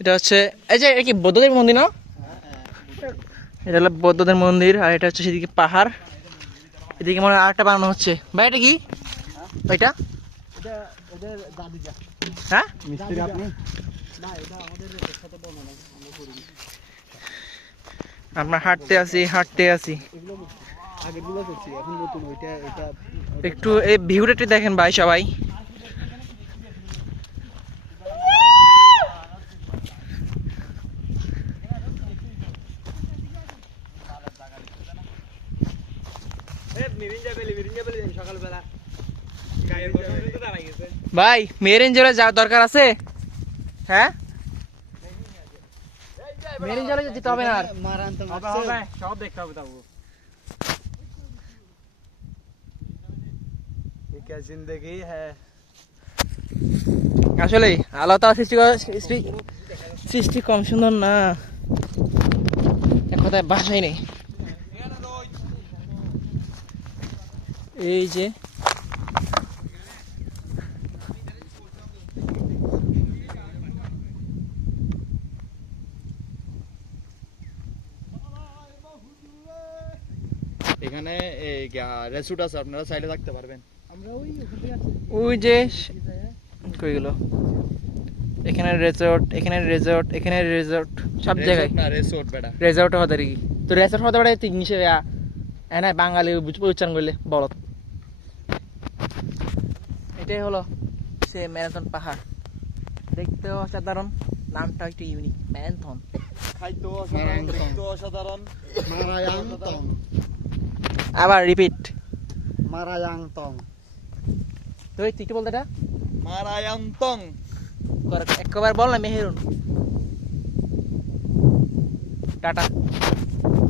এটা হচ্ছে এই যে এটা কি বৌদ্ধদের মন্দির না? এটা হলো বৌদ্ধদের মন্দির আর এটা হচ্ছে সেদিকে পাহাড়। এদিকে মনে হয় আরেকটা বানানো হচ্ছে। ভাই এটা কি? এটা হ্যাঁ? আমরা হাঁটতে আছি হাঁটতে আছি। এটা একটু এই ভিউটা একটু দেখেন ভাই সবাই। ভাই মেরিন জলে যাওয়ার দরকার আছে হ্যাঁ মেরিন জলে যেতে হবে না আর মারান তো সব দেখতে হবে তাও ये क्या जिंदगी है আসলে আল্লাহ তালা সৃষ্টি করা সৃষ্টি সৃষ্টি কম সুন্দর না এক কথায় বাসাই নেই এই যে এখানে এই রেস্টুরেন্ট আছে আপনারা সাইডে থাকতে পারবেন। আমরা ওই ওখান আছি। ওই যে কই গেল? এখানে রেজর্ট এখানে রেজর্ট এখানে রেজর্ট সব জায়গায়। রেসোর্ট বেটা। রেজর্ট হতে কি তো রেজর্ট হতে পারে তিন এনে বাঙালি বুঝব উচ্চারণ করলে বড় এটাই হলো সে ম্যারাথন পাহাড় দেখতেও অসাধারণ নামটা একটু ইউনিক ম্যারাথন অসাধারণ আবার রিপিট মারায়াং টং তুই তুই কি বলতে এটা? মারায়ান্তং একবার বল না মেহেরুন টাটা।